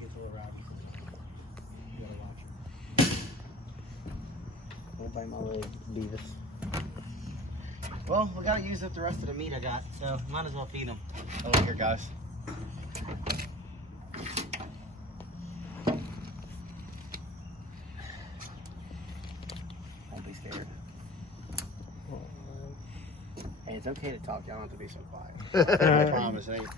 gets a little rowdy. You gotta watch. Don't bite my little beavis. Well, we gotta use up the rest of the meat I got, so might as well feed them. Oh, here, guys. Don't be scared. Hey, it's okay to talk. Y'all don't have to be so quiet. I promise. Hey, you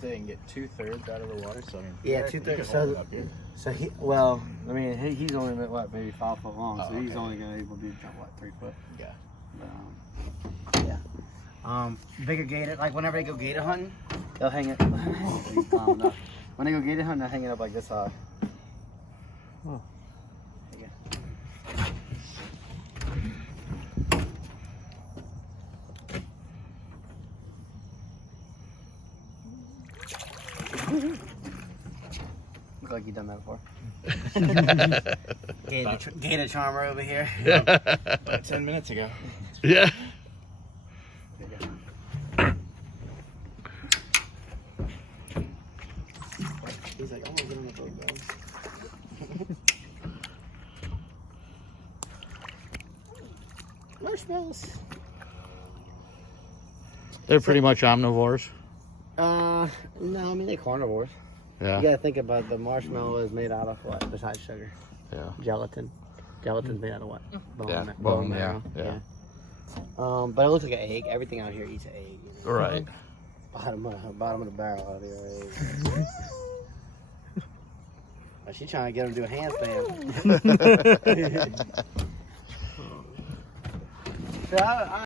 say you can get 2/3 out of the water, so I mean, Yeah, you 2/3. can hold it up here. So he, well, I mean, he's only what, maybe 5 foot long, Oh, so he's okay. only gonna able to jump what, 3 foot. Yeah. Yeah. Bigger gator, like whenever they go gator hunting, they'll hang it. He's climbing up. When they go gator hunting, they'll hang it up like this high. Oh. There you go. Look like you've done that before. Gator charmer over here. About 10 minutes ago. Yeah. There you go. He's like, I want to get on the boat, guys. Marshmallows. They're pretty much omnivores. No, I mean they're carnivores. Yeah. You gotta think about the marshmallow is made out of what besides sugar? Yeah. Gelatin. Gelatin's made out of what? Bone. Yeah, ma- bone, marrow. yeah. But it looks like an egg. Everything out here eats an egg. You know? Right. Bottom of the barrel out here. But she's trying to get him to do a handstand. So I